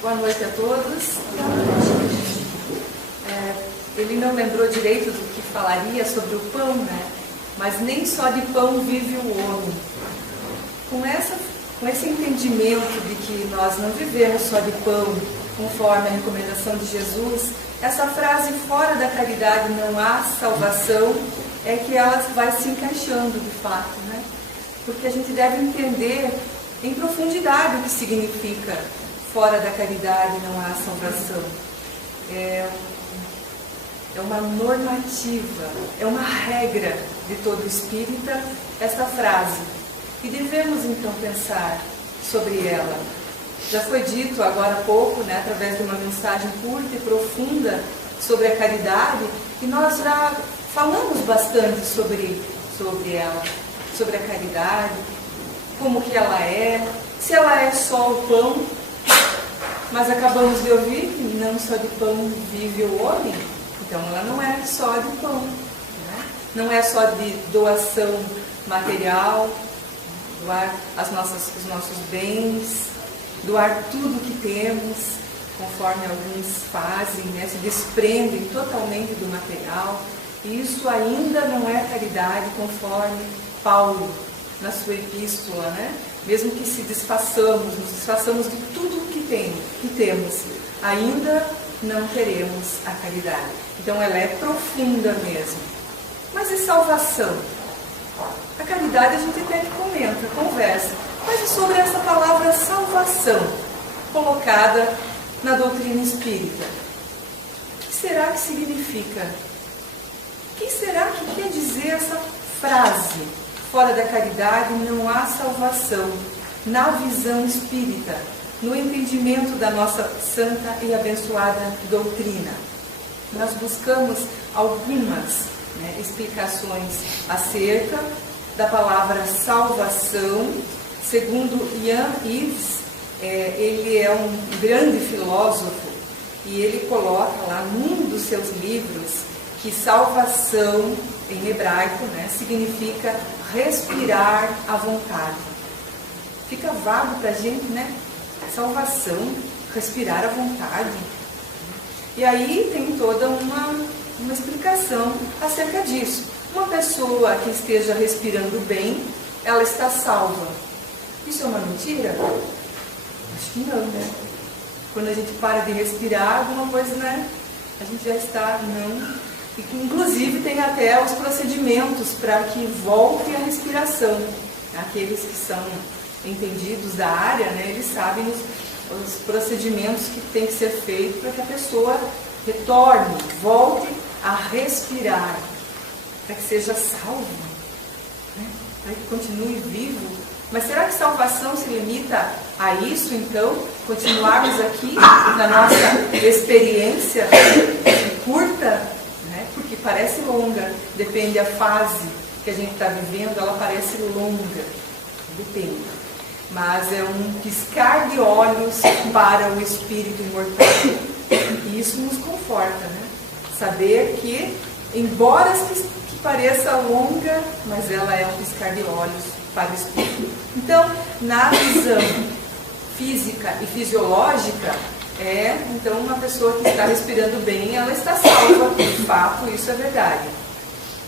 Boa noite a todos. Ele não lembrou direito do que falaria sobre o pão, né? Mas nem só de pão vive o homem. Com esse entendimento de que nós não vivemos só de pão, conforme a recomendação de Jesus, essa frase, fora da caridade não há salvação, é que ela vai se encaixando de fato, né? Porque a gente deve entender em profundidade o que significa fora da caridade não há salvação. É uma normativa, é uma regra de todo espírita esta frase. E devemos então pensar sobre ela. Já foi dito agora há pouco, né, através de uma mensagem curta e profunda sobre a caridade, e nós já falamos bastante sobre ela, sobre a caridade, como que ela é, se ela é só o pão, mas acabamos de ouvir que não só de pão vive o homem, então ela não é só de pão, né? Não é só de doação material, doar os nossos bens, doar tudo que temos, conforme alguns fazem, né? Se desprendem totalmente do material. E isso ainda não é caridade, conforme Paulo, na sua epístola, né? Mesmo que nos desfaçamos de tudo que temos, ainda não teremos a caridade. Então ela é profunda mesmo. Mas e salvação? A caridade a gente até que conversa, mas e sobre essa palavra salvação, colocada na doutrina espírita? O que será que significa? O que será que quer dizer essa frase? Fora da caridade não há salvação, na visão espírita, no entendimento da nossa santa e abençoada doutrina. Nós buscamos algumas explicações acerca da palavra salvação. Segundo Ian Ives, ele é um grande filósofo e ele coloca lá num dos seus livros que salvação, em hebraico, significa respirar à vontade. Fica vago para a gente, né? Salvação, respirar à vontade. E aí tem toda uma explicação acerca disso. Uma pessoa que esteja respirando bem, ela está salva. Isso é uma mentira? Acho que não, né? Quando a gente para de respirar, alguma coisa, né? A gente já está, não. E, inclusive, tem até os procedimentos para que volte a respiração. Aqueles que são entendidos da área, né? Eles sabem os procedimentos que tem que ser feito para que a pessoa retorne, volte a respirar, para que seja salvo, né? Para que continue vivo. Mas será que salvação se limita a isso, então? Continuarmos aqui na nossa experiência curta, né? Porque parece longa, depende da fase que a gente está vivendo, ela parece longa, depende. Mas é um piscar de olhos para o espírito imortal. E isso nos conforta, né? Saber que, embora que pareça longa, mas ela é um piscar de olhos para o espírito. Então, na visão física e fisiológica, então uma pessoa que está respirando bem, ela está salva, de fato, isso é verdade.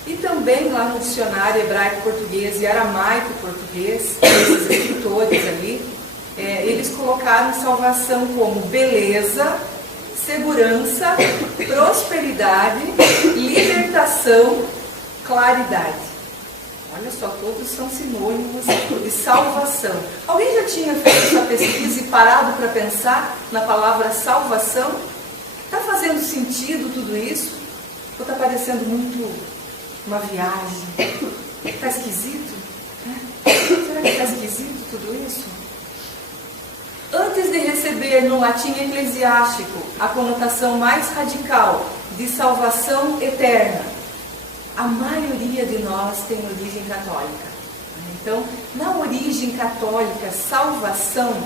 E também lá no dicionário hebraico-português e aramaico-português, esses escritores ali, eles colocaram salvação como beleza, segurança, prosperidade, libertação, claridade. Olha só, todos são sinônimos de salvação. Alguém já tinha feito essa pesquisa e parado para pensar na palavra salvação? Está fazendo sentido tudo isso? Ou está parecendo muito uma viagem? Está esquisito? Será que está esquisito tudo isso? Antes de receber no latim eclesiástico a conotação mais radical de salvação eterna, a maioria de nós tem origem católica. Então, na origem católica, salvação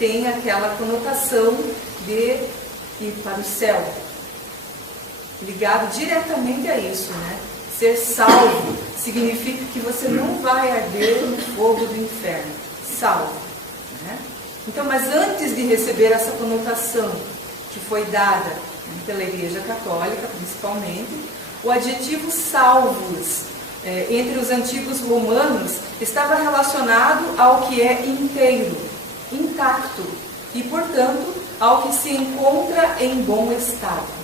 tem aquela conotação de ir para o céu, ligado diretamente a isso, né? Ser salvo significa que você não vai arder no fogo do inferno. Salvo, né? Então, mas antes de receber essa conotação que foi dada pela Igreja Católica, principalmente, o adjetivo salvos, entre os antigos romanos, estava relacionado ao que é inteiro, intacto, e, portanto, ao que se encontra em bom estado.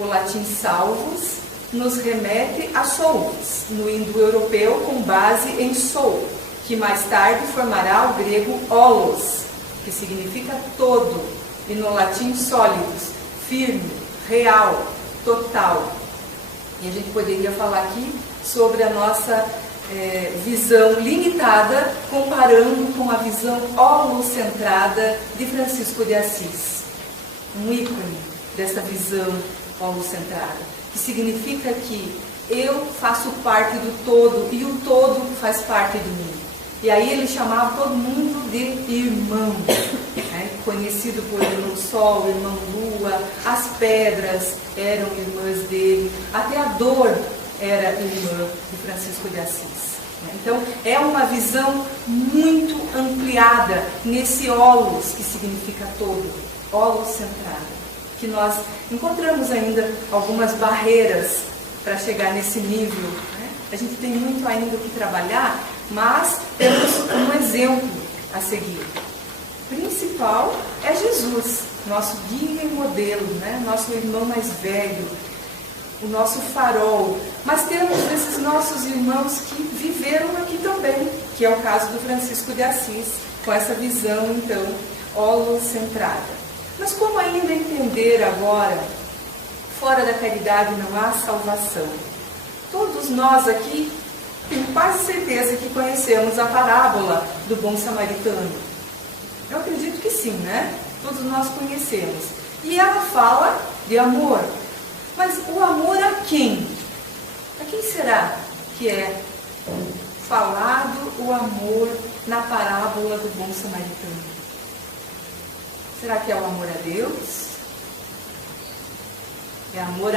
O latim salvus nos remete a solus, no indo-europeu com base em sol, que mais tarde formará o grego holos, que significa todo, e no latim sólidos, firme, real, total. E a gente poderia falar aqui sobre a nossa visão limitada, comparando com a visão holocentrada de Francisco de Assis. Um ícone dessa visão holocentrada, que significa que eu faço parte do todo e o todo faz parte de mim. E aí ele chamava todo mundo de irmão, né? Conhecido por irmão Sol, irmão Lua, as pedras eram irmãs dele, até a dor era irmã de Francisco de Assis. Então é uma visão muito ampliada nesse holos, que significa todo, holocentrada, que nós encontramos ainda algumas barreiras para chegar nesse nível, né? A gente tem muito ainda o que trabalhar, mas temos um exemplo a seguir. O principal é Jesus, nosso guia e modelo, né? Nosso irmão mais velho, o nosso farol. Mas temos esses nossos irmãos que viveram aqui também, que é o caso do Francisco de Assis, com essa visão, então, holocentrada. Mas como ainda entender agora, fora da caridade não há salvação? Todos nós aqui, tenho quase certeza que conhecemos a parábola do bom samaritano. Eu acredito que sim, né? Todos nós conhecemos. E ela fala de amor. Mas o amor a quem? A quem será que é falado o amor na parábola do bom samaritano? Será que é o amor a Deus? É amor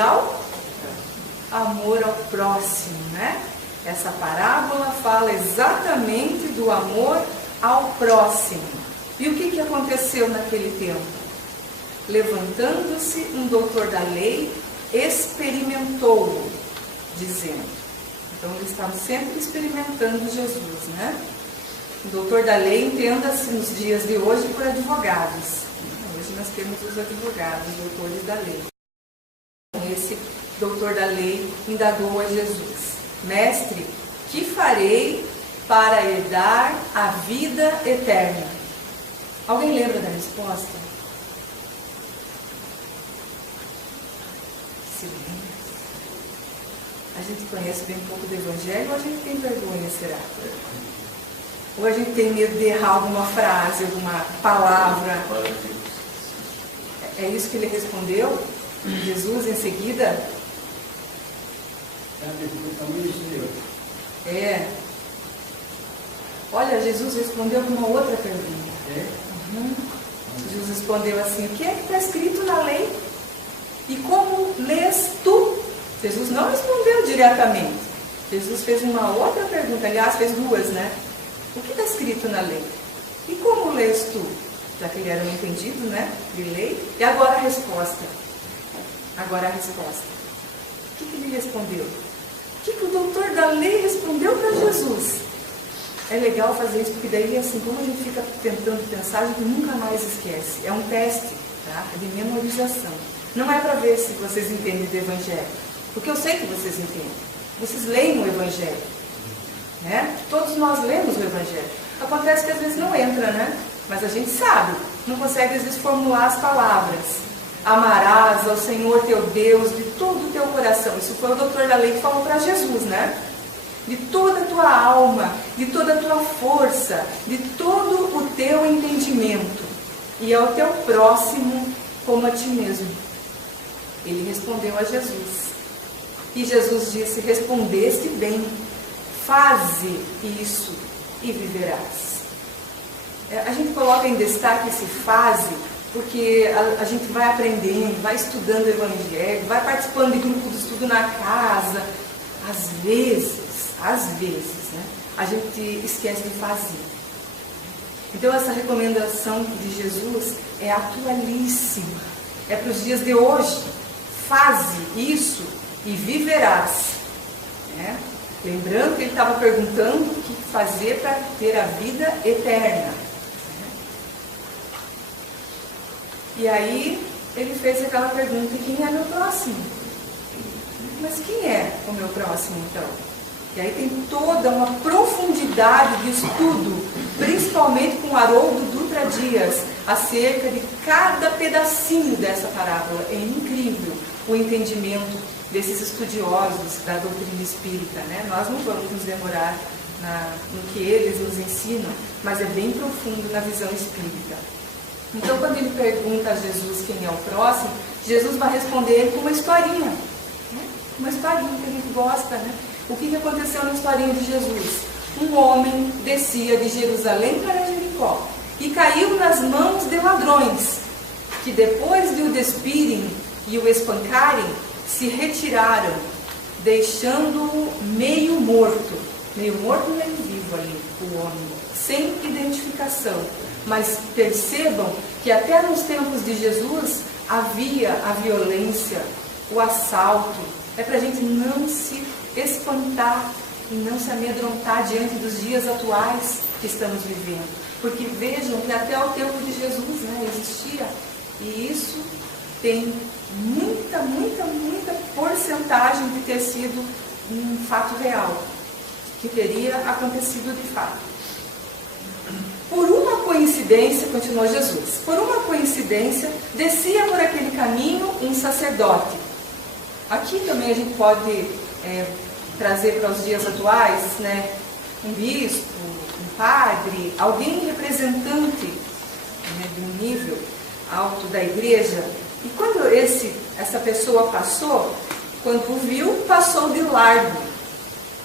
ao próximo, né? Essa parábola fala exatamente do amor ao próximo. E o que aconteceu naquele tempo? Levantando-se um doutor da lei, experimentou-o, dizendo. Então eles estavam sempre experimentando Jesus, né? O doutor da lei, entenda-se nos dias de hoje por advogados. Hoje nós temos os advogados, os doutores da lei. Esse doutor da lei indagou a Jesus: Mestre, que farei para herdar a vida eterna? Alguém lembra da resposta? Silêncio. A gente conhece bem pouco do Evangelho ou a gente tem vergonha, será? Ou a gente tem medo de errar alguma frase, alguma palavra? É isso que ele respondeu? Jesus em seguida? Olha, Jesus respondeu com uma outra pergunta. Jesus respondeu assim: o que é que está escrito na lei? E como lês tu? Jesus não respondeu diretamente. Jesus fez uma outra pergunta, aliás, fez duas, né? O que está escrito na lei? E como lês tu? Já que ele era um entendido, né? De lei. E agora a resposta. O que ele respondeu? O que o doutor da lei respondeu para Jesus? É legal fazer isso, porque daí, assim, como a gente fica tentando pensar, a gente nunca mais esquece. É um teste, tá? É de memorização. Não é para ver se vocês entendem do Evangelho, porque eu sei que vocês entendem. Vocês leem o Evangelho, né? Todos nós lemos o Evangelho. Acontece que às vezes não entra, né? Mas a gente sabe, não consegue às vezes formular as palavras. Amarás ao Senhor teu Deus de todo o teu coração. Isso foi o doutor da lei que falou para Jesus, né? De toda a tua alma, de toda a tua força, de todo o teu entendimento, e ao teu próximo como a ti mesmo. Ele respondeu a Jesus. E Jesus disse: respondeste bem, faze isso e viverás. A gente coloca em destaque esse faze, porque a gente vai aprendendo, vai estudando o Evangelho, vai participando de grupo de estudo na casa. Às vezes, né, a gente esquece de fazer. Então essa recomendação de Jesus é atualíssima, é para os dias de hoje. Faze isso e viverás. Né? Lembrando que ele estava perguntando o que fazer para ter a vida eterna. E aí ele fez aquela pergunta: quem é meu próximo? Mas quem é o meu próximo então? E aí tem toda uma profundidade de estudo, principalmente com Haroldo Dutra Dias, acerca de cada pedacinho dessa parábola. É incrível o entendimento desses estudiosos da doutrina espírita, né? Nós não vamos nos demorar no que eles nos ensinam, mas é bem profundo na visão espírita. Então, quando ele pergunta a Jesus quem é o próximo, Jesus vai responder ele com uma historinha, né? Uma historinha que a gente gosta, né? O que aconteceu na historinha de Jesus? Um homem descia de Jerusalém para Jericó e caiu nas mãos de ladrões, que depois de o despirem e o espancarem, se retiraram, deixando-o meio morto, meio vivo ali, o homem, sem identificação. Mas percebam que até nos tempos de Jesus havia a violência, o assalto. É para a gente não se espantar e não se amedrontar diante dos dias atuais que estamos vivendo. Porque vejam que até o tempo de Jesus, né, existia. E isso tem muita porcentagem de ter sido um fato real, que teria acontecido de fato. Por uma coincidência, continuou Jesus, por uma coincidência, descia por aquele caminho um sacerdote. Aqui também a gente pode trazer para os dias atuais, né, um bispo, um padre, alguém representante, né, de um nível alto da igreja. E quando essa pessoa passou, quando o viu, passou de largo.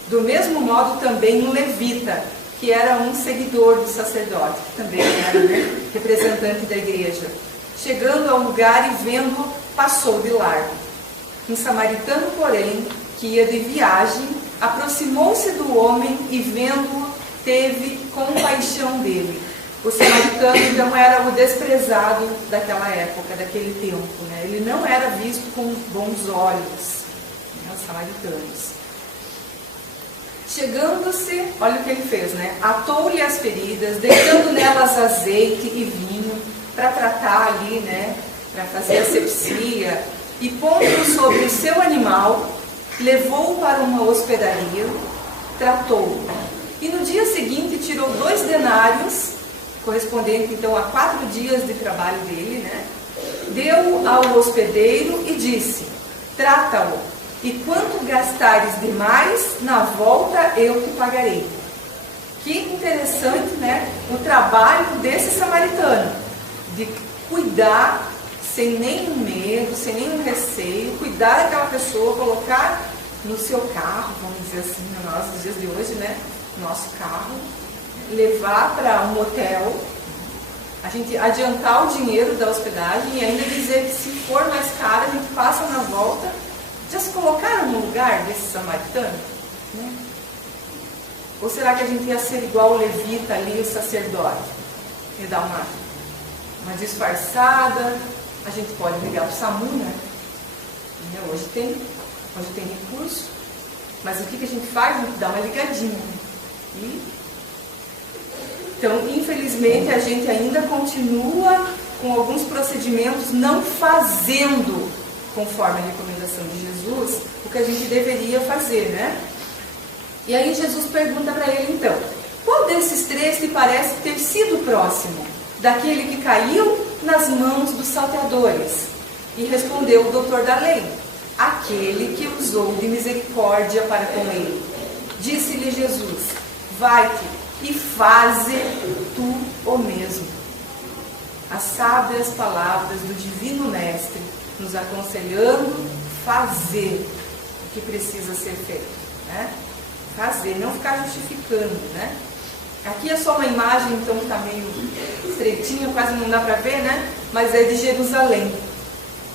Do mesmo modo também um levita, que era um seguidor do sacerdote, que também era, né, representante da igreja. Chegando ao lugar e vendo, passou de largo. Um samaritano, porém, que ia de viagem, aproximou-se do homem e vendo-o, teve compaixão dele. O samaritano, então, era o desprezado daquela época, daquele tempo, né? Ele não era visto com bons olhos, né, os samaritanos. Chegando-se, olha o que ele fez, né? Atou-lhe as feridas, deitando nelas azeite e vinho, para tratar ali, né? Para fazer asepsia, e pondo sobre o seu animal, levou-o para uma hospedaria, tratou-o. E no dia seguinte tirou 2 denários, correspondente então a 4 dias de trabalho dele, né? Deu ao hospedeiro e disse: trata-o, e quanto gastares demais, na volta eu te pagarei. Que interessante, né? O trabalho desse samaritano, de cuidar sem nenhum medo, sem nenhum receio, cuidar daquela pessoa, colocar no seu carro, vamos dizer assim, nos dias de hoje, né? Nosso carro, levar para um hotel, a gente adiantar o dinheiro da hospedagem e ainda dizer que se for mais caro, a gente passa na volta. Já se colocaram no lugar desse samaritano? Né? Ou será que a gente ia ser igual o levita ali, o sacerdote? Ia dar uma disfarçada. A gente pode ligar para o SAMU, né? Hoje tem recurso. Mas o que a gente faz? A gente dá uma ligadinha. Então, infelizmente, a gente ainda continua com alguns procedimentos não fazendo, conforme a recomendação de Jesus, o que a gente deveria fazer, né? E aí Jesus pergunta para ele, então, qual desses 3 te parece ter sido próximo daquele que caiu nas mãos dos salteadores? E respondeu o doutor da lei: aquele que usou de misericórdia para com ele. Disse-lhe Jesus: vai-te e faze tu o mesmo. As sábias palavras do Divino Mestre, nos aconselhando fazer o que precisa ser feito, né? Fazer, não ficar justificando, né? Aqui é só uma imagem, então, que está meio estreitinha, quase não dá para ver, né? Mas é de Jerusalém.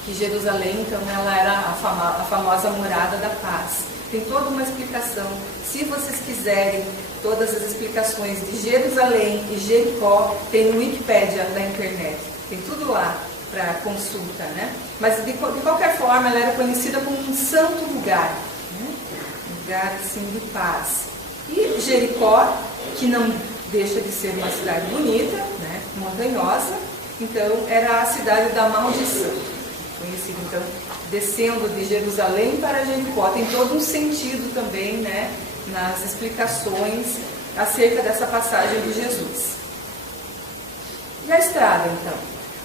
Que Jerusalém, então, ela era a famosa morada da paz. tem toda uma explicação. Se vocês quiserem todas as explicações de Jerusalém e Jericó, tem no Wikipédia da internet. Tem tudo lá para consulta, né? Mas de qualquer forma, ela era conhecida como um santo lugar, né? Um lugar assim de paz. E Jericó, que não deixa de ser uma cidade bonita, né? Montanhosa, então era a cidade da maldição, conhecida então descendo de Jerusalém para Jericó. Tem todo um sentido também, né, nas explicações acerca dessa passagem de Jesus. E a estrada, então?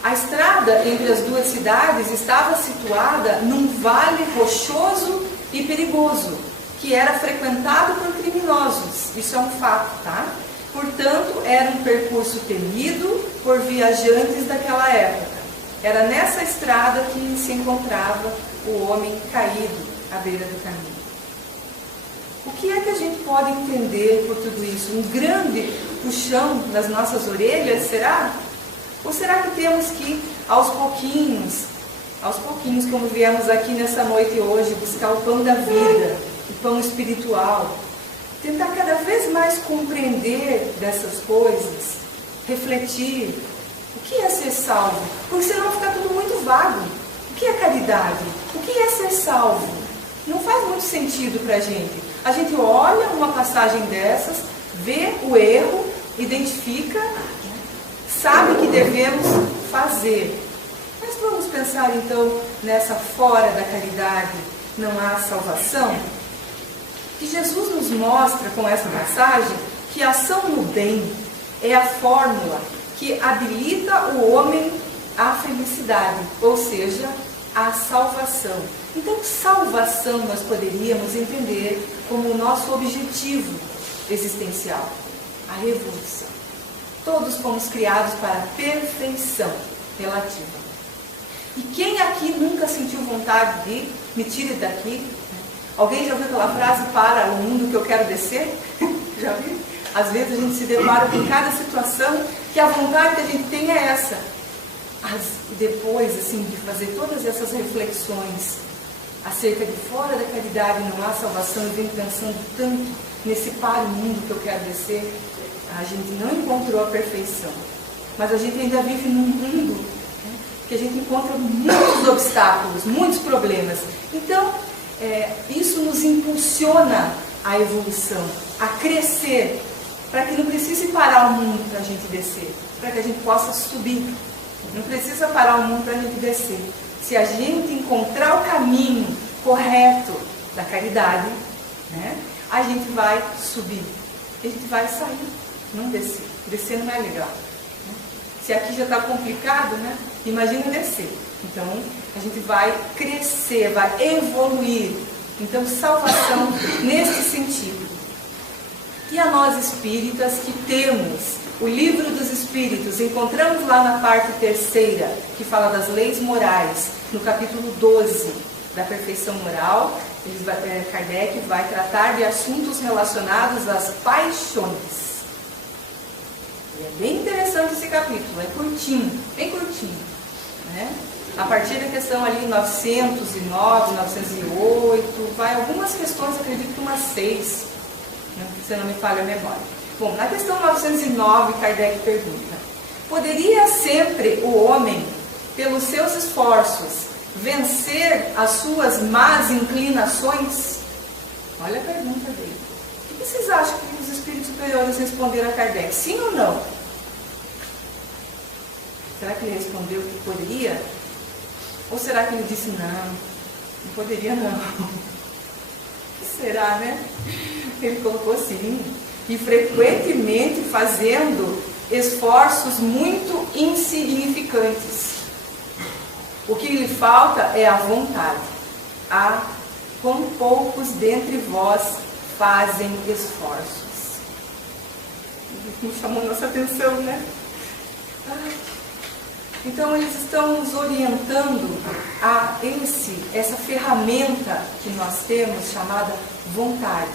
A estrada entre as duas cidades estava situada num vale rochoso e perigoso, que era frequentado por criminosos. Isso é um fato, tá? Portanto, era um percurso temido por viajantes daquela época. Era nessa estrada que se encontrava o homem caído à beira do caminho. O que é que a gente pode entender por tudo isso? Um grande puxão nas nossas orelhas, será? Ou será que temos que, aos pouquinhos, como viemos aqui nessa noite hoje, buscar o pão da vida, o pão espiritual, tentar cada vez mais compreender dessas coisas, refletir, o que é ser salvo? Porque senão fica tudo muito vago. O que é caridade? O que é ser salvo? Não faz muito sentido para a gente. A gente olha uma passagem dessas, vê o erro, identifica, sabe que devemos fazer. Mas vamos pensar então nessa fora da caridade não há salvação? Que Jesus nos mostra com essa passagem que a ação no bem é a fórmula que habilita o homem à felicidade, ou seja, à salvação. Então, salvação nós poderíamos entender como o nosso objetivo existencial, a revolução. Todos fomos criados para a perfeição relativa. E quem aqui nunca sentiu vontade de me tire daqui? Alguém já ouviu aquela frase, para o mundo que eu quero descer? Já viu? Às vezes a gente se depara com cada situação que a vontade que a gente tem é essa. Depois, assim, de fazer todas essas reflexões acerca de fora da caridade não há salvação, eu venho pensando tanto nesse para o mundo que eu quero descer, a gente não encontrou a perfeição. Mas a gente ainda vive num mundo, né, que a gente encontra muitos obstáculos, muitos problemas. Então, isso nos impulsiona à evolução, a crescer, para que não precise parar o mundo para a gente descer, para que a gente possa subir. Não precisa parar o mundo para a gente descer. Se a gente encontrar o caminho correto da caridade, né, a gente vai subir. A gente vai sair, não descer. Descer não é legal. Né? Se aqui já está complicado, né, imagina descer. Então, a gente vai crescer, vai evoluir. Então, salvação nesse sentido. E a nós espíritas que temos o livro dos Espíritos, encontramos lá na parte 3ª, que fala das leis morais, no capítulo 12 da perfeição moral, Kardec vai tratar de assuntos relacionados às paixões. E é bem interessante esse capítulo, é curtinho, bem curtinho, né? A partir da questão ali 909, 908, vai algumas questões, acredito que umas 6, né, se não me falha a memória. Bom, na questão 909, Kardec pergunta: poderia sempre o homem, pelos seus esforços, vencer as suas más inclinações? Olha a pergunta dele. O que vocês acham que os espíritos superiores responderam a Kardec? Sim ou não? Será que ele respondeu que poderia? Ou será que ele disse não poderia não? O que será, né? Ele colocou assim: e frequentemente fazendo esforços muito insignificantes. O que lhe falta é a vontade. Quão poucos dentre vós fazem esforços. Me chamou nossa atenção, né? Então eles estão nos orientando a essa ferramenta que nós temos chamada vontade.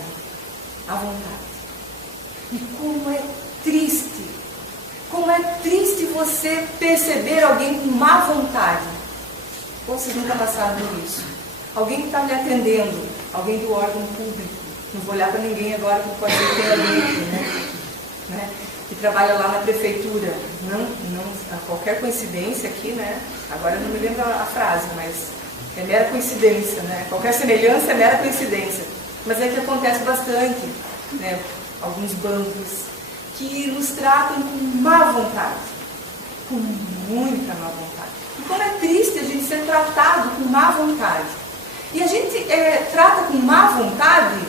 A vontade. E como é triste você perceber alguém com má vontade. Ou vocês nunca passaram por isso? Alguém que está lhe atendendo alguém do órgão público, não vou olhar para ninguém agora, porque pode ser que tenha alguém, né? Que trabalha lá na prefeitura, não qualquer coincidência aqui, né? Agora eu não me lembro a frase, mas é mera coincidência, né? Qualquer semelhança é mera coincidência. Mas é que acontece bastante, né? Alguns bancos que nos tratam com má vontade, com muita má vontade. E como é triste a gente ser tratado com má vontade. E a gente trata com má vontade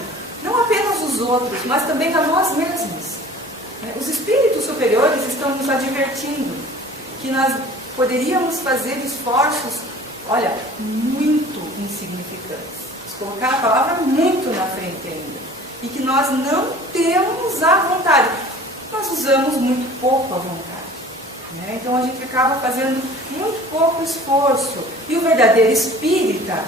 não apenas os outros, mas também a nós mesmos. Os espíritos superiores estão nos advertindo que nós poderíamos fazer esforços, olha, muito insignificantes. Vamos colocar a palavra muito na frente ainda. E que nós não temos a vontade. Nós usamos muito pouco a vontade. Então a gente acaba fazendo muito pouco esforço. E o verdadeiro espírita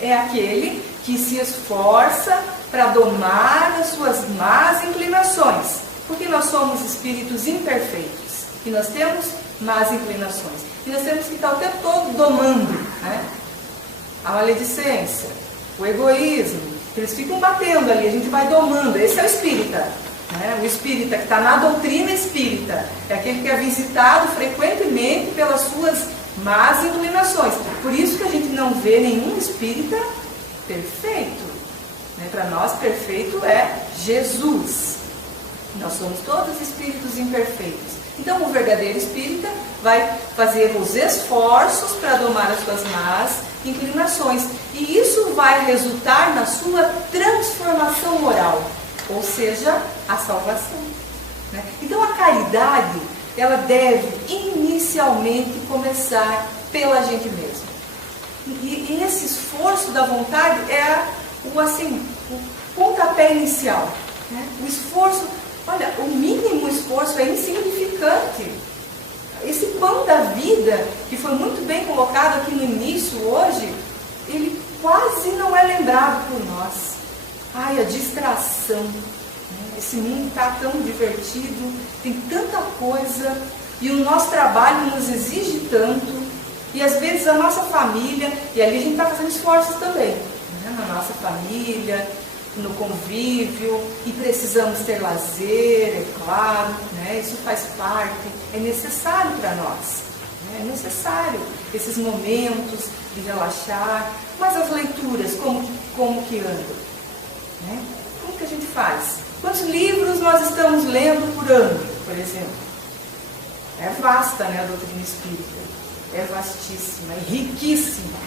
é aquele que se esforça para domar as suas más inclinações. Porque nós somos espíritos imperfeitos. E nós temos más inclinações. E nós temos que estar o tempo todo domando, a maledicência, o egoísmo. Eles ficam batendo ali, a gente vai domando. Esse é o espírita. O espírita que está na doutrina espírita. É aquele que é visitado frequentemente pelas suas más inclinações. Por isso que a gente não vê nenhum espírita perfeito. Para nós, perfeito é Jesus. Nós somos todos espíritos imperfeitos. Então, o verdadeiro espírita vai fazer os esforços para domar as suas más inclinações. E isso vai resultar na sua transformação moral, ou seja, a salvação. Então, a caridade, ela deve inicialmente começar pela gente mesma. E esse esforço da vontade é o pontapé inicial. O esforço, olha, o mínimo esforço é insignificante. Esse pão da vida, que foi muito bem colocado aqui no início hoje, ele quase não é lembrado por nós. Ai, a distração. Esse mundo está tão divertido, tem tanta coisa, e o nosso trabalho nos exige tanto, e às vezes a nossa família, e ali a gente está fazendo esforços também, na nossa família, no convívio, e precisamos ter lazer, é claro, isso faz parte, é necessário para nós, é necessário esses momentos de relaxar, mas as leituras, como que andam? Como que a gente faz? Quantos livros nós estamos lendo por ano, por exemplo? É vasta, a doutrina espírita, é vastíssima, é riquíssima,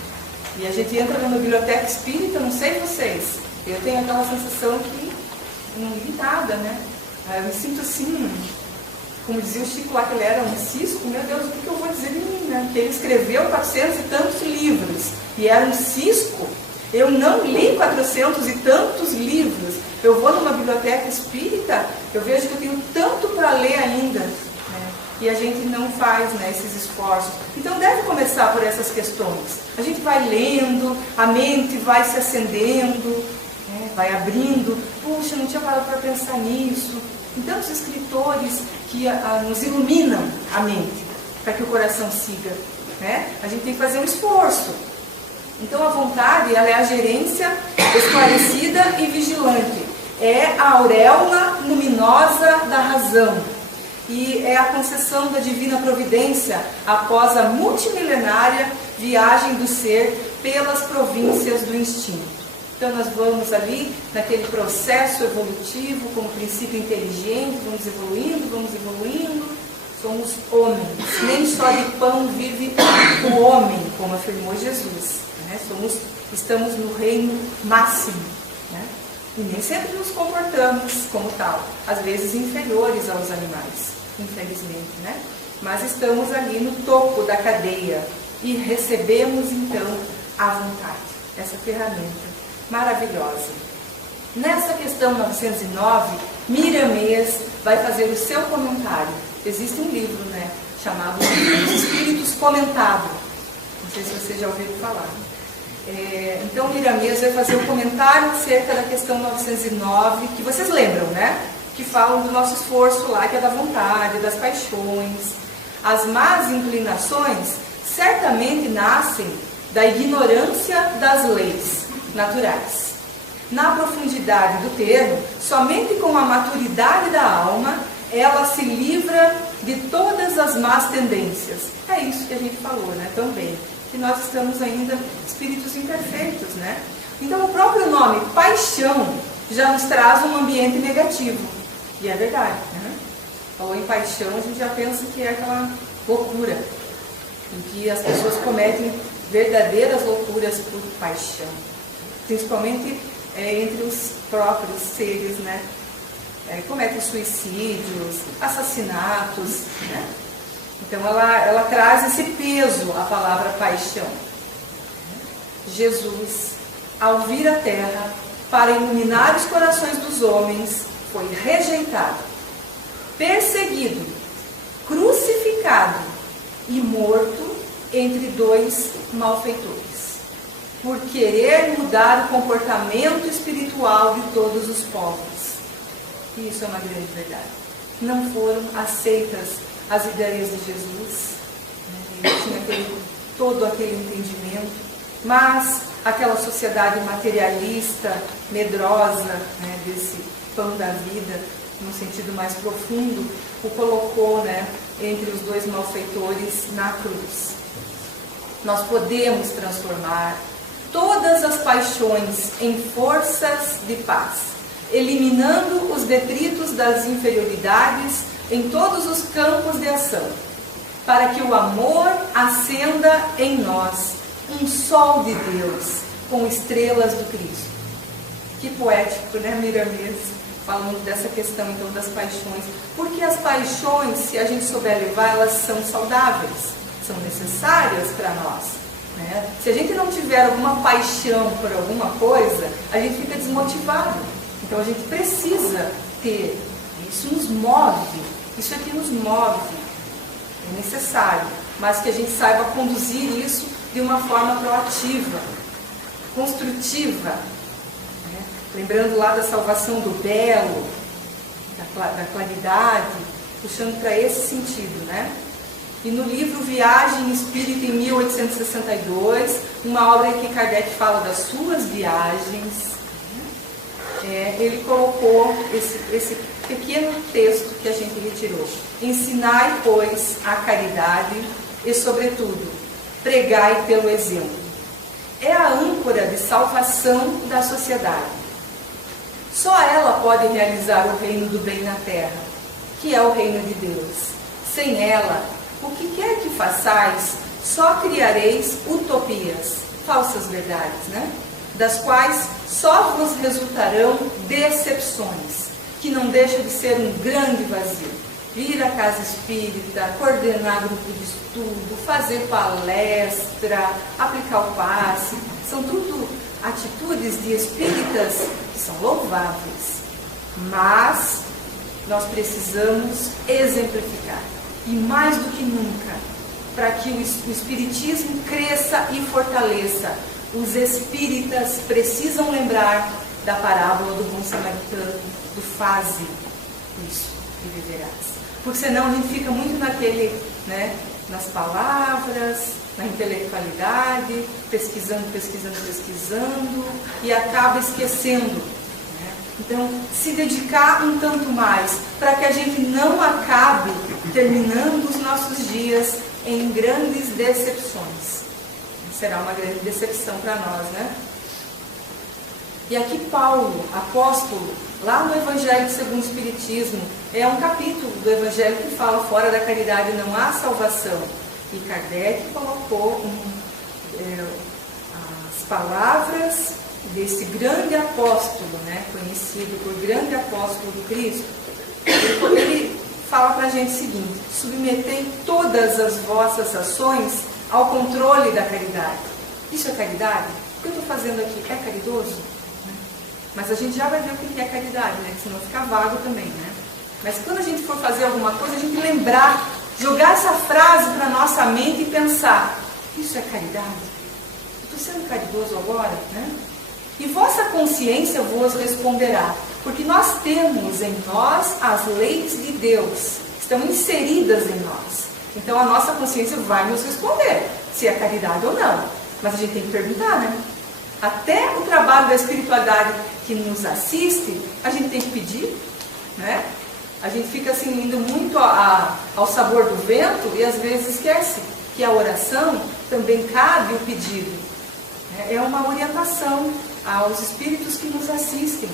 e a gente entra numa biblioteca espírita, não sei vocês, eu tenho aquela sensação que não li nada, Eu me sinto assim, como dizia o Chico lá, que ele era um cisco, meu Deus, o que eu vou dizer de mim, Que ele escreveu 400 e tantos livros, e era um cisco. Eu não li 400 e tantos livros. Eu vou numa biblioteca espírita, eu vejo que eu tenho tanto para ler ainda, e a gente não faz esses esforços. Então deve começar por essas questões. A gente vai lendo, a mente vai se acendendo, vai abrindo. Puxa, não tinha parado para pensar nisso. Tem tantos escritores que nos iluminam a mente, para que o coração siga. A gente tem que fazer um esforço. Então a vontade, ela é a gerência esclarecida e vigilante. É a auréola luminosa da razão. E é a concessão da divina providência após a multimilenária viagem do ser pelas províncias do instinto. Então nós vamos ali naquele processo evolutivo, como princípio inteligente, vamos evoluindo, somos homens. Nem só de pão vive o homem, como afirmou Jesus. Estamos no reino máximo. E nem sempre nos comportamos como tal, às vezes inferiores aos animais, infelizmente, Mas estamos ali no topo da cadeia e recebemos então a vontade, essa ferramenta maravilhosa. Nessa questão 909, Miriam Meias vai fazer o seu comentário. Existe um livro, chamado Os Espíritos Comentado. Não sei se vocês já ouviram falar. Então, Miriam Meias vai fazer um comentário acerca da questão 909, que vocês lembram, Que falam do nosso esforço lá, que é da vontade, das paixões. As más inclinações certamente nascem da ignorância das leis naturais. na profundidade do termo, somente com a maturidade da alma, ela se livra de todas as más tendências. É isso que a gente falou, né, também, que nós estamos ainda espíritos imperfeitos, né? Então o próprio nome paixão já nos traz um ambiente negativo, e é verdade, né? Falou em paixão, a gente já pensa que é aquela loucura, em que as pessoas cometem verdadeiras loucuras por paixão, principalmente entre os próprios seres, né? Cometem suicídios, assassinatos, né? Então ela traz esse peso, a palavra paixão. Jesus, ao vir à terra para iluminar os corações dos homens, foi rejeitado, perseguido, crucificado e morto entre dois malfeitores, por querer mudar o comportamento espiritual de todos os povos. E isso é uma grande verdade. Não foram aceitas as ideias de Jesus, né? Ele tinha todo aquele entendimento, mas aquela sociedade materialista, medrosa, né, desse pão da vida, num sentido mais profundo, o colocou, né, entre os dois malfeitores na cruz. Nós podemos transformar todas as paixões em forças de paz, eliminando os detritos das inferioridades em todos os campos de ação, para que o amor acenda em nós um sol de Deus com estrelas do Cristo. Que poético, né, Miramês? Falando dessa questão, então, das paixões. Porque as paixões, se a gente souber levar, elas são saudáveis, são necessárias para nós, né? Se a gente não tiver alguma paixão por alguma coisa, a gente fica desmotivado. Então, a gente precisa ter. Isso nos move. Isso aqui nos move. É necessário. Mas que a gente saiba conduzir isso de uma forma proativa, construtiva. Lembrando lá da salvação do belo, da claridade, puxando para esse sentido, né? E no livro Viagem Espírita, em 1862, uma obra em que Kardec fala das suas viagens, ele colocou esse pequeno texto que a gente retirou. Ensinai, pois, a caridade e, sobretudo, pregai pelo exemplo. É a âncora de salvação da sociedade. Só ela pode realizar o reino do bem na terra, que é o reino de Deus. Sem ela, o que quer que façais, só criareis utopias, falsas verdades, né? Das quais só vos resultarão decepções, que não deixa de ser um grande vazio. Ir à casa espírita, coordenar grupo de estudo, fazer palestra, aplicar o passe, são tudo atitudes de espíritas que são louváveis, mas nós precisamos exemplificar, e mais do que nunca, para que o espiritismo cresça e fortaleça, os espíritas precisam lembrar da parábola do bom samaritano, do faze isso e viverás, porque senão a gente fica muito naquele, né, nas palavras, na intelectualidade, pesquisando, e acaba esquecendo, né? Então, se dedicar um tanto mais, para que a gente não acabe terminando os nossos dias em grandes decepções. Será uma grande decepção para nós, né? E aqui Paulo, apóstolo, lá no Evangelho segundo o Espiritismo, é um capítulo do Evangelho que fala: fora da caridade não há salvação. E Kardec colocou as palavras desse grande apóstolo, né, conhecido por grande apóstolo do Cristo. Ele fala para a gente o seguinte: submetei todas as vossas ações ao controle da caridade. Isso é caridade? O que eu estou fazendo aqui é caridoso? Mas a gente já vai ver o que é caridade, né? Senão fica vago também, né? Mas quando a gente for fazer alguma coisa, a gente lembrar, jogar essa frase para a nossa mente e pensar: isso é caridade? Eu estou sendo caridoso agora, né? E vossa consciência vos responderá, porque nós temos em nós as leis de Deus, estão inseridas em nós. Então a nossa consciência vai nos responder se é caridade ou não. Mas a gente tem que perguntar, né? Até o trabalho da espiritualidade que nos assiste, a gente tem que pedir, né? A gente fica assim indo muito ao sabor do vento e às vezes esquece que a oração também cabe o pedido. É uma orientação aos espíritos que nos assistem,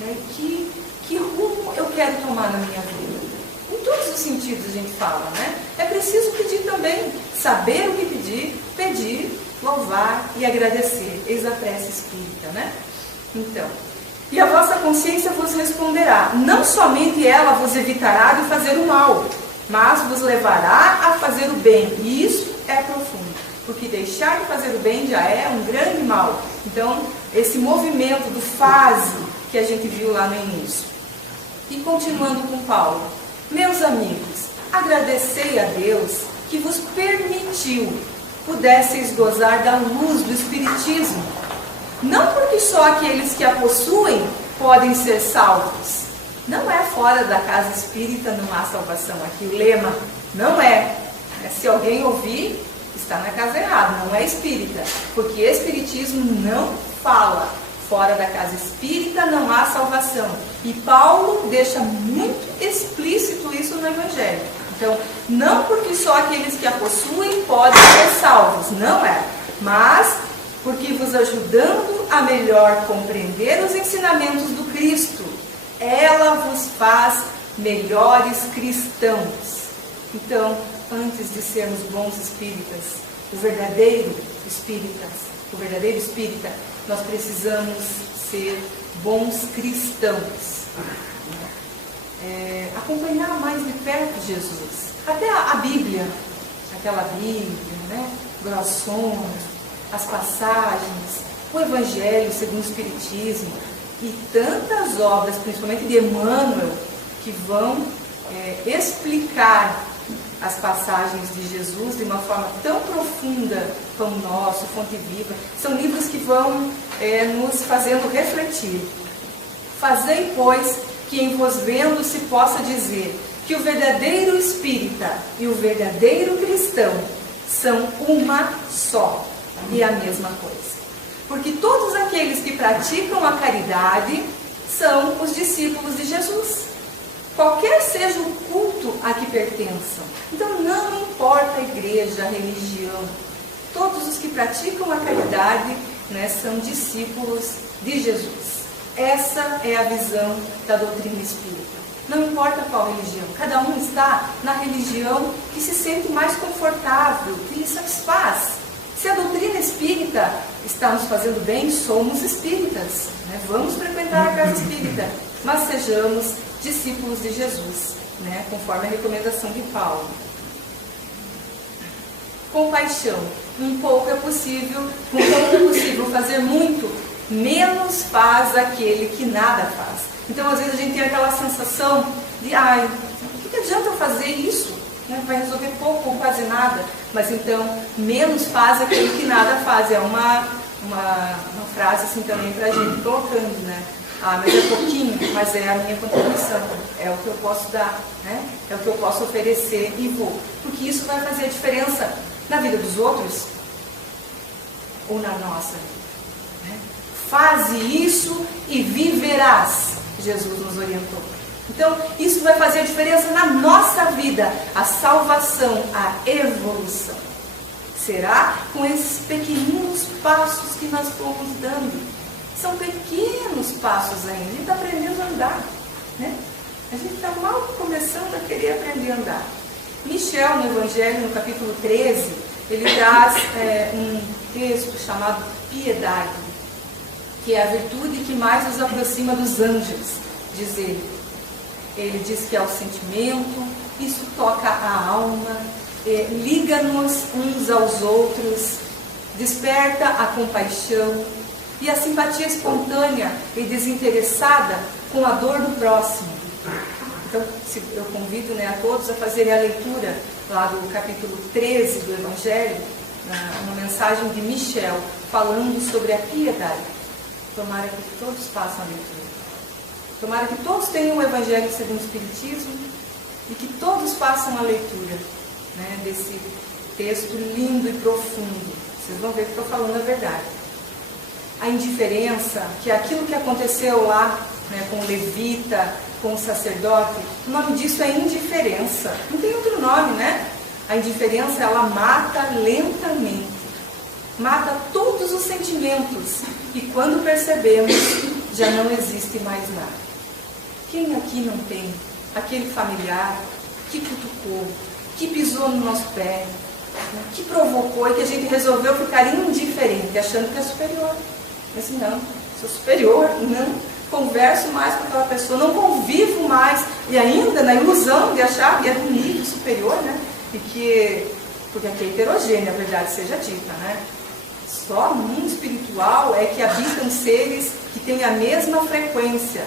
né? Que rumo eu quero tomar na minha vida? Em todos os sentidos a gente fala, né? É preciso pedir também, saber o que pedir, louvar e agradecer. Eis a prece espírita, né? Então, e a vossa consciência vos responderá, não somente ela vos evitará de fazer o mal, mas vos levará a fazer o bem. E isso é profundo, porque deixar de fazer o bem já é um grande mal. Então, esse movimento do faze que a gente viu lá no início. E continuando com Paulo, meus amigos, agradecei a Deus que vos permitiu pudesseis gozar da luz do Espiritismo. Não porque só aqueles que a possuem podem ser salvos. Não é fora da casa espírita não há salvação. Aqui o lema não é. Se alguém ouvir, está na casa errada, não é espírita. Porque Espiritismo não fala. Fora da casa espírita não há salvação. E Paulo deixa muito explícito isso no Evangelho. Então, não porque só aqueles que a possuem podem ser salvos. Não é. Mas porque vos ajudando a melhor compreender os ensinamentos do Cristo, ela vos faz melhores cristãos. Então, antes de sermos bons espíritas, o verdadeiro espírita, nós precisamos ser bons cristãos. Acompanhar mais de perto Jesus. Até a Bíblia, aquela Bíblia, né? Orações, as passagens, o Evangelho segundo o Espiritismo e tantas obras, principalmente de Emmanuel, que vão explicar as passagens de Jesus de uma forma tão profunda como Nosso, Fonte Viva. São livros que vão nos fazendo refletir. Fazei, pois, que em vos vendo se possa dizer que o verdadeiro espírita e o verdadeiro cristão são uma só e a mesma coisa. Porque todos aqueles que praticam a caridade são os discípulos de Jesus. Qualquer seja o culto a que pertençam. Então não importa a igreja, a religião. Todos os que praticam a caridade, né, são discípulos de Jesus. Essa é a visão da doutrina espírita. Não importa qual religião. Cada um está na religião que se sente mais confortável, que lhe satisfaz. Se a doutrina espírita está nos fazendo bem, somos espíritas, né? Vamos frequentar a casa espírita, mas sejamos discípulos de Jesus, né? Conforme a recomendação de Paulo. Compaixão. Um pouco é possível, fazer muito, menos faz aquele que nada faz. Então, às vezes, a gente tem aquela sensação de, o que adianta eu fazer isso? Vai resolver pouco ou quase nada. Mas então, menos faz aquele que nada faz. É uma frase assim também para a gente colocando, né? Mas é pouquinho, mas é a minha contribuição. É o que eu posso dar, né? É o que eu posso oferecer e vou. Porque isso vai fazer a diferença na vida dos outros ou na nossa vida, né? Faze isso e viverás, Jesus nos orientou. Então, isso vai fazer a diferença na nossa vida, a salvação, a evolução. Será com esses pequeninos passos que nós fomos dando. São pequenos passos ainda, a gente está aprendendo a andar, né? A gente está mal começando a querer aprender a andar. Michel, no Evangelho, no capítulo 13, ele traz um texto chamado piedade, que é a virtude que mais nos aproxima dos anjos, diz ele. Ele diz que é o sentimento, isso toca a alma, liga-nos uns aos outros, desperta a compaixão e a simpatia espontânea e desinteressada com a dor do próximo. Então, eu convido, né, a todos a fazerem a leitura lá do capítulo 13 do Evangelho, uma mensagem de Michel, falando sobre a piedade. Tomara que todos façam a leitura. Tomara que todos tenham o Evangelho segundo o Espiritismo e que todos façam a leitura, né, desse texto lindo e profundo. Vocês vão ver que estou falando a verdade. a indiferença, que é aquilo que aconteceu lá, né, com o levita, com o sacerdote, o nome disso é indiferença. Não tem outro nome, né? A indiferença, ela mata lentamente. Mata todos os sentimentos. E quando percebemos, já não existe mais nada. Quem aqui não tem aquele familiar que cutucou, que pisou no nosso pé, né, que provocou e que a gente resolveu ficar indiferente, achando que é superior? Mas não, sou superior, não converso mais com aquela pessoa, não convivo mais, e ainda na ilusão de achar que é do nível superior, né? Porque aqui é heterogênea, a verdade seja dita, né? Só no mundo espiritual é que habitam seres que têm a mesma frequência.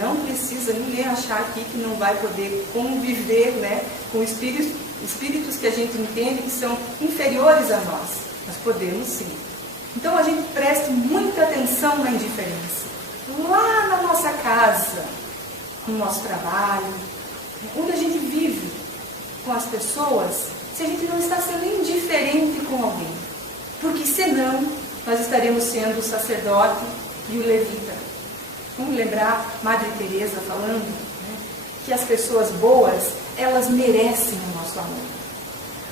Não precisa ninguém achar aqui que não vai poder conviver, né, com espíritos que a gente entende que são inferiores a nós. Nós podemos sim. Então a gente preste muita atenção na indiferença. Lá na nossa casa, no nosso trabalho, onde a gente vive com as pessoas, se a gente não está sendo indiferente com alguém. Porque senão nós estaremos sendo o sacerdote e o levita. Vamos lembrar Madre Teresa falando, né, que as pessoas boas, elas merecem o nosso amor.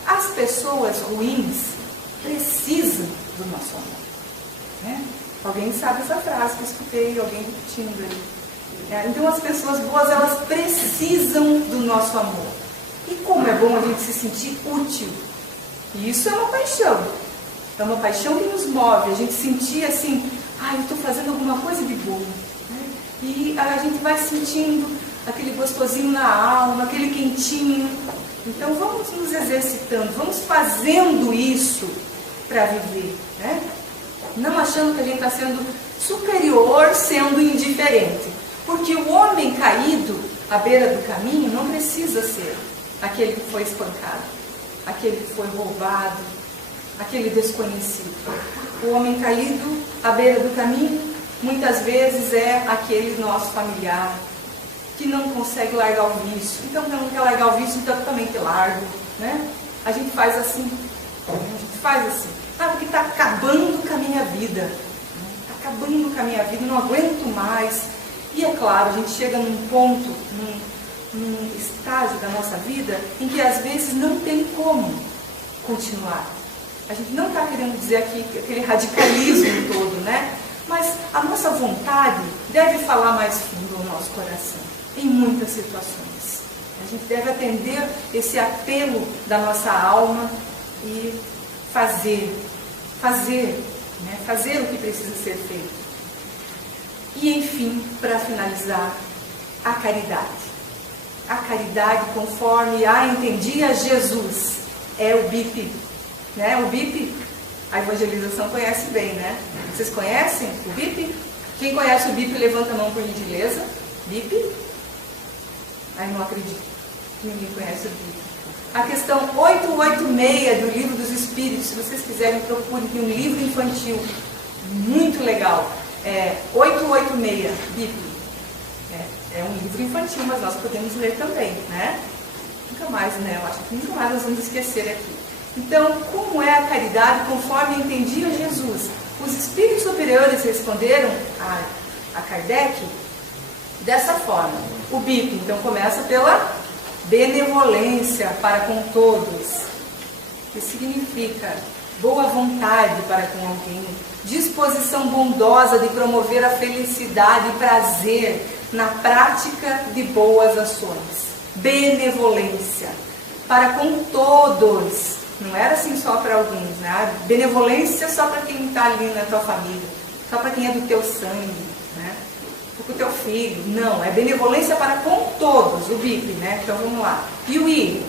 As pessoas ruins precisam do nosso amor. Né? Alguém sabe essa frase que eu escutei, alguém repetindo aí. Então as pessoas boas, elas precisam do nosso amor. E como é bom a gente se sentir útil. E isso é uma paixão. É uma paixão que nos move. A gente sentir assim, eu estou fazendo alguma coisa de bom. Né? E a gente vai sentindo aquele gostosinho na alma, aquele quentinho. Então vamos nos exercitando, vamos fazendo isso para viver. Né? Não achando que a gente está sendo superior, sendo indiferente. Porque o homem caído à beira do caminho não precisa ser aquele que foi espancado, aquele que foi roubado, aquele desconhecido. O homem caído à beira do caminho, muitas vezes é aquele nosso familiar, que não consegue largar o vício. Então, não quer largar o vício, então também te largo. Né? A gente faz assim. Porque está acabando com a minha vida. Está acabando com a minha vida, não aguento mais. E é claro, a gente chega num ponto, num estágio da nossa vida, em que às vezes não tem como continuar. A gente não está querendo dizer aqui aquele radicalismo todo, né? Mas a nossa vontade deve falar mais fundo ao nosso coração, em muitas situações. A gente deve atender esse apelo da nossa alma e fazer o que precisa ser feito. E enfim, para finalizar, a caridade. A caridade, conforme a entendia Jesus, é o BIP. Né? O BIP, a evangelização conhece bem, né? Vocês conhecem o BIP? Quem conhece o BIP, levanta a mão por gentileza. BIP? Não acredito. Ninguém conhece o BIP. A questão 886 do Livro dos Espíritos, se vocês quiserem, procurem, tem um livro infantil muito legal. 886, BIP. É um livro infantil, mas nós podemos ler também, né? Nunca mais, né? Eu acho que nunca mais nós vamos esquecer aqui. Então, como é a caridade conforme entendia Jesus? Os espíritos superiores responderam a Kardec dessa forma. O BIP, então, começa pela benevolência para com todos, que significa boa vontade para com alguém, disposição bondosa de promover a felicidade e prazer na prática de boas ações. Benevolência para com todos. Não era assim só para alguns, né? Benevolência só para quem está ali na tua família, só para quem é do teu sangue, né? Para o teu filho. Não, é benevolência para com todos, o BIP, né? Então vamos lá. E o I?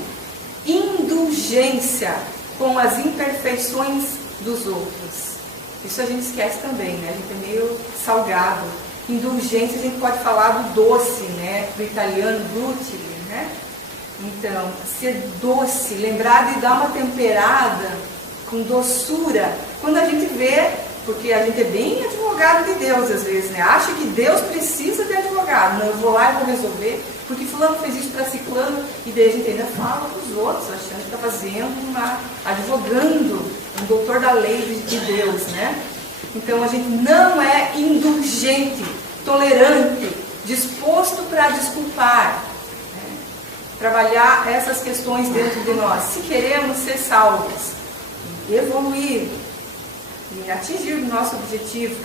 Indulgência com as imperfeições dos outros. Isso a gente esquece também, né? A gente é meio salgado. Indulgência, a gente pode falar do doce, né? Do italiano, glutile, né? Então, ser doce, lembrar de dar uma temperada com doçura, quando a gente vê, porque a gente é bem advogado de Deus às vezes, né? Acha que Deus precisa de advogado, não, eu vou lá e vou resolver, porque fulano fez isso para ciclano, e daí a gente ainda fala para os outros, achando que está fazendo advogando, um doutor da lei de Deus, né? Então a gente não é indulgente, tolerante, disposto para desculpar, né? Trabalhar essas questões dentro de nós. Se queremos ser salvos, evoluir e atingir o nosso objetivo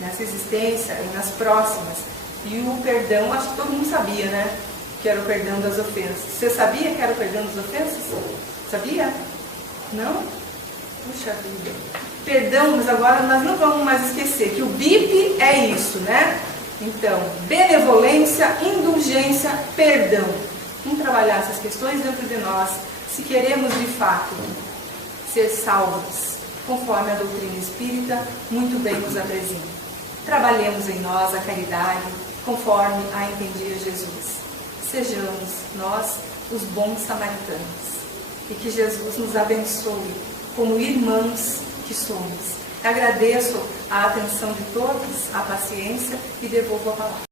nessa existência e nas próximas. E o perdão, acho que todo mundo sabia, né? Que era o perdão das ofensas. Você sabia que era o perdão das ofensas? Sabia? Não? Puxa vida. Perdão, mas agora nós não vamos mais esquecer que o BIP é isso, né? Então, benevolência, indulgência, perdão. Vamos trabalhar essas questões dentro de nós, se queremos de fato ser salvos, conforme a doutrina espírita muito bem nos apresenta. Trabalhemos em nós a caridade, conforme a entendia Jesus. Sejamos nós os bons samaritanos. E que Jesus nos abençoe como irmãos que somos. Agradeço a atenção de todos, a paciência e devolvo a palavra.